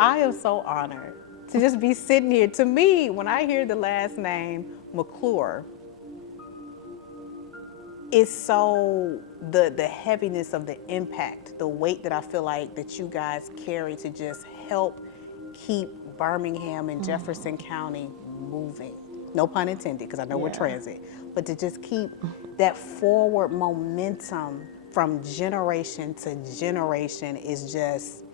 I am so honored to just be sitting here. To me, when I hear the last name McClure, it's so the heaviness of the impact, the weight that I feel like that you guys carry to just help keep Birmingham and Jefferson County moving. No pun intended, because I know we're Yeah. transit, but to just keep that forward momentum from generation to generation is just,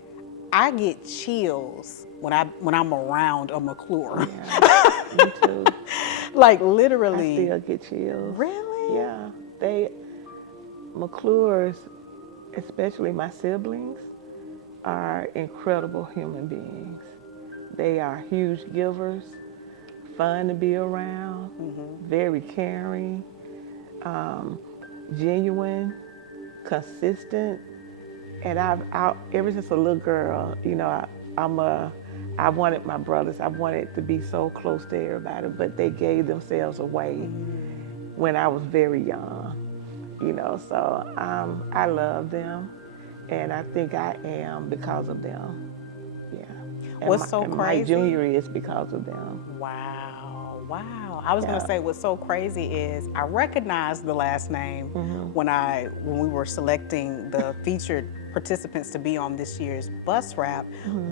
I get chills when I'm around a McClure. Yeah. Me too. Like I literally. still get chills. Really? Yeah. They, McClures, especially my siblings, are incredible human beings. They are huge givers, fun to be around, very caring, genuine, consistent. And ever since a little girl, I wanted my brothers, I wanted to be so close to everybody, but they gave themselves away when I was very young, so I love them, and I think I am because of them, yeah. What's so And my crazy? junior is because of them. Wow, wow. I was gonna Yeah. say what's so crazy is I recognized the last name when we were selecting the featured participants to be on this year's bus rap,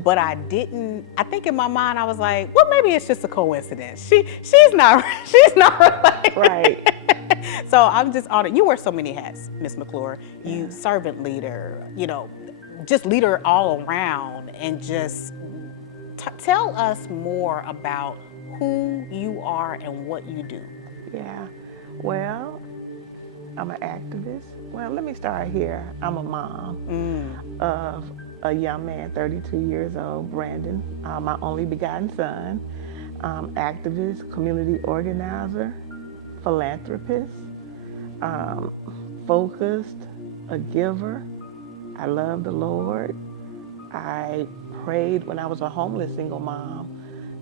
but I didn't. I think in my mind I was like, well, maybe it's just a coincidence. She's not she's not related. Right. So I'm just honored. You wear so many hats, Miss McClure. You Yeah. servant leader, just leader all around, and just tell us more about who you are and what you do. Yeah. Well, I'm an activist. Well, let me start here. I'm a mom of a young man, 32 years old, Brandon, my only begotten son, activist, community organizer, philanthropist, focused, a giver. I love the Lord. I prayed when I was a homeless single mom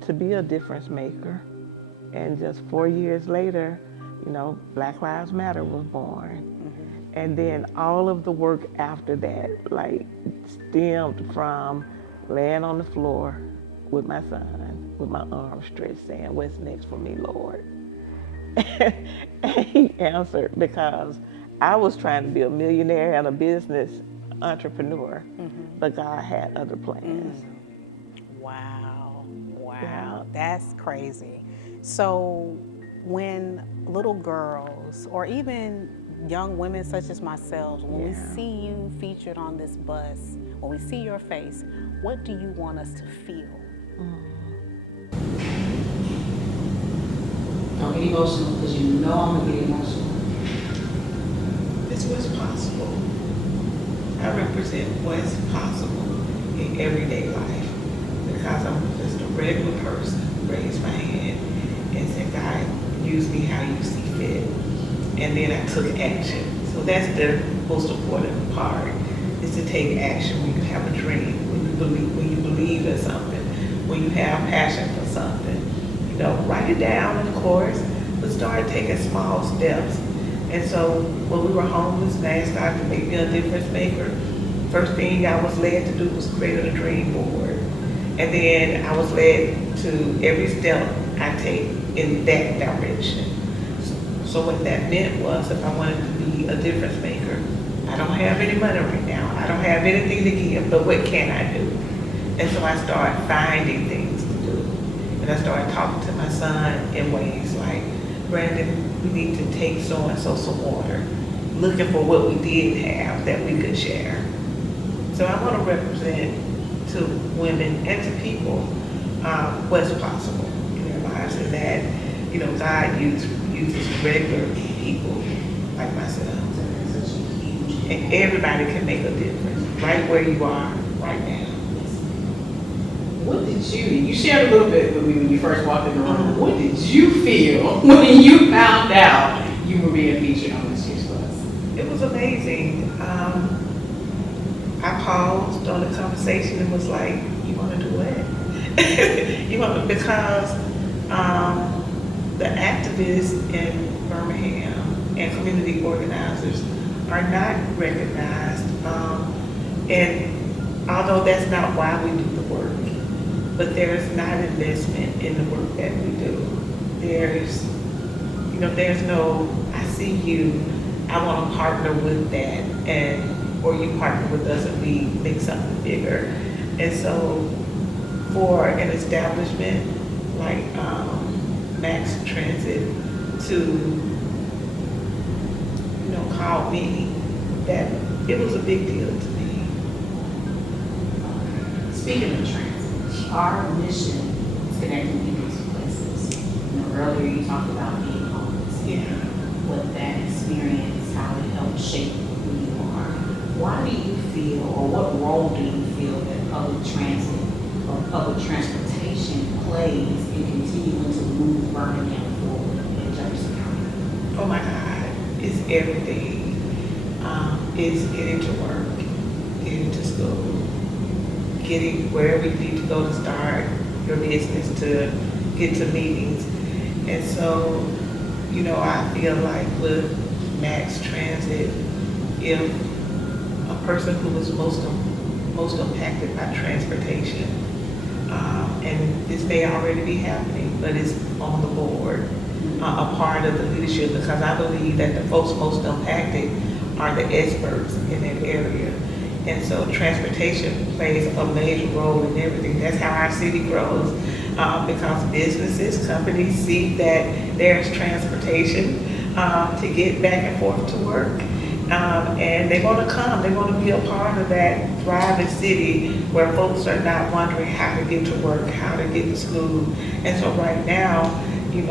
to be a difference maker. And just 4 years later, Black Lives Matter was born. And then all of the work after that, like, stemmed from laying on the floor with my son, with my arms stretched, saying, "What's next for me, Lord?" And he answered, because I was trying to be a millionaire and a business entrepreneur, but God had other plans. Wow, Yeah. wow, that's crazy. So when little girls or even young women such as myself, when we Yeah. see you featured on this bus, when we see your face, what do you want us to feel? Don't get emotional, because you know I'm gonna get emotional. It's what's possible. I represent what's possible in everyday life, because I'm just a regular person who raised my hand and said, "God, use me how you see fit." And then I took action. So that's the most important part, is to take action when you have a dream, when you believe in something, when you have passion for something. Write it down, of course, but start taking small steps. And so when we were homeless and I asked God to make me a difference maker, first thing I was led to do was create a dream board. And then I was led to every step I take in that direction. So what that meant was, if I wanted to be a difference maker, I don't have any money right now. I don't have anything to give, but what can I do? And so I started finding things to do. And I started talking to my son in ways like, "Brandon, we need to take so-and-so some water," looking for what we did have that we could share. So I want to represent to women and to people what's possible in their lives, and that, God uses regular people like myself. And everybody can make a difference right where you are right now. What did you shared a little bit with me when you first walked in the room. What did you feel when you found out you were being featured on this year's bus? It was amazing. I paused on the conversation and was like, "You want to do what?" Because the activists in Birmingham and community organizers are not recognized. And although that's not why we do the work, but there's not investment in the work that we do. There's, there's no, I see you, I want to partner with that, or you partner with us and we make something bigger. And so for an establishment like Max Transit to, call me, that it was a big deal to me. Speaking of transit, our mission is connecting people to places. Earlier you talked about being homeless. Yeah. What that experience, how it helped shape who you are. Why do you feel, or what role do you feel that public transit or public transportation plays in continuing to move Birmingham forward in Jefferson County? Oh my God, it's everything. It's getting to work, getting to school, getting wherever you need to go to start your business, to get to meetings. And so, I feel like with Max Transit, if a person who was most impacted by transportation, and this may already be happening, but it's on the board, a part of the leadership, because I believe that the folks most impacted are the experts in that area. And so transportation plays a major role in everything. That's how our city grows, because businesses, companies see that there's transportation to get back and forth to work. And they want to come, they want to be a part of that thriving city where folks are not wondering how to get to work, how to get to school. And so right now, you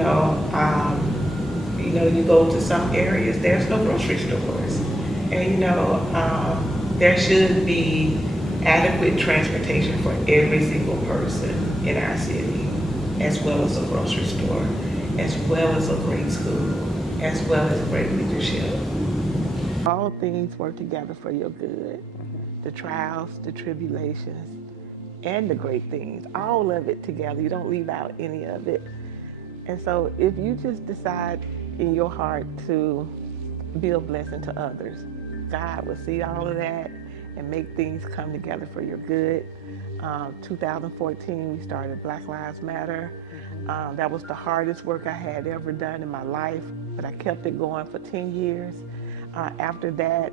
go to some areas, there's no grocery stores. And there should be adequate transportation for every single person in our city, as well as a grocery store, as well as a great school, as well as great leadership. All things work together for your good. The trials, the tribulations, and the great things, all of it together. You don't leave out any of it. And so if you just decide in your heart to be a blessing to others, God will see all of that and make things come together for your good. 2014, we started Black Lives Matter. That was the hardest work I had ever done in my life, but I kept it going for 10 years. After that,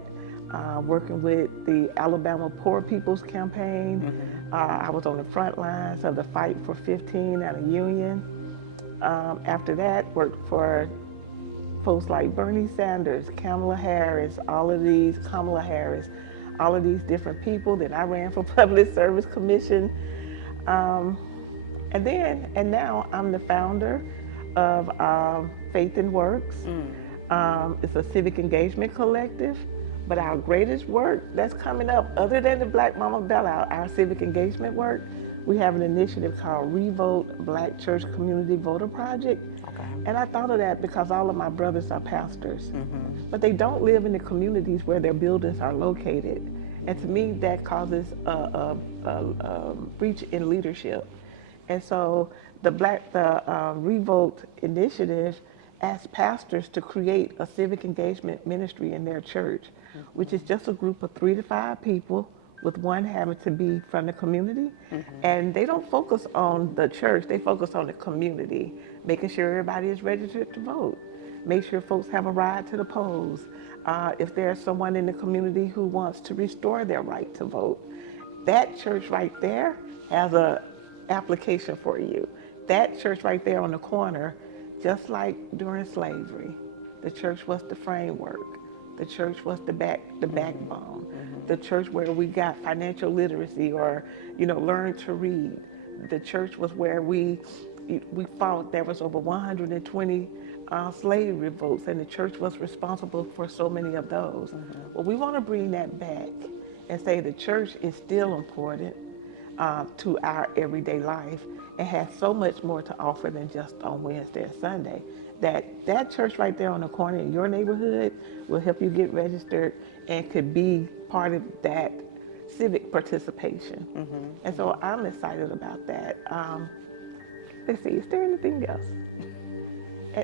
working with the Alabama Poor People's Campaign, I was on the front lines of the fight for 15 at a union. After that, worked for folks like Bernie Sanders, Kamala Harris, all of these different people. Then I ran for Public Service Commission. And now I'm the founder of Faith Works. It's a civic engagement collective. But our greatest work that's coming up, other than the Black Mama Bailout, our civic engagement work, we have an initiative called Revote Black Church Community Voter Project. Okay. And I thought of that because all of my brothers are pastors, but they don't live in the communities where their buildings are located. And to me, that causes a breach in leadership. And so the Revote initiative asked pastors to create a civic engagement ministry in their church, which is just a group of 3 to 5 people, with one having to be from the community. And they don't focus on the church, they focus on the community, making sure everybody is registered to vote, make sure folks have a ride to the polls. If there's someone in the community who wants to restore their right to vote, that church right there has a application for you. That church right there on the corner, just like during slavery, the church was the framework. The church was the backbone. The church where we got financial literacy, or learned to read. The church was where we fought. There was over 120 slave revolts, and the church was responsible for so many of those. Well, we want to bring that back and say the church is still important to our everyday life and has so much more to offer than just on Wednesday and Sunday. That church right there on the corner in your neighborhood will help you get registered and could be part of that civic participation. And so I'm excited about that. Let's see, is there anything else?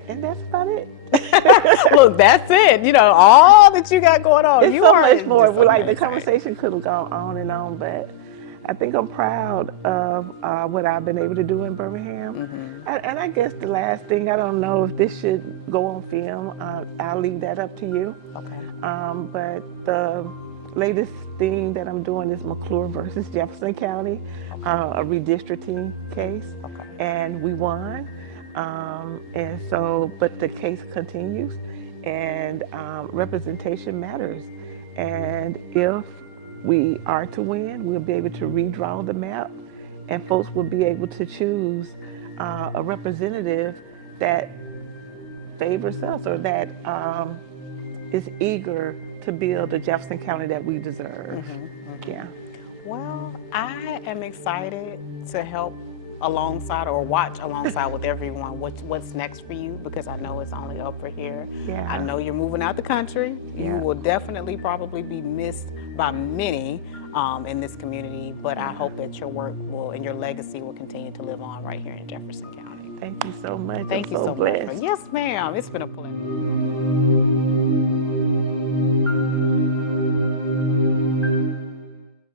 And that's about it. Look, that's it. All that you got going on. It's You so are much more. just Like the amazing. conversation could have gone on and on, but I think I'm proud of what I've been able to do in Birmingham. And I guess the last thing, I don't know if this should go on film. I'll leave that up to you. Okay. But the latest thing that I'm doing is McClure versus Jefferson County, a redistricting case. Okay. And we won. And so, but the case continues, and representation matters. And if we are to win, we'll be able to redraw the map, and folks will be able to choose a representative that favors us, or that is eager to build the Jefferson County that we deserve. Yeah. Well, I am excited to help alongside or watch alongside with everyone what's next for you, because I know it's only up for here. Yeah. I know you're moving out the country. You Yeah. will definitely probably be missed by many in this community, but I hope that your work will and your legacy will continue to live on right here in Jefferson County. Thank you so much. Thank I'm you so blessed. much. Yes, ma'am. It's been a pleasure.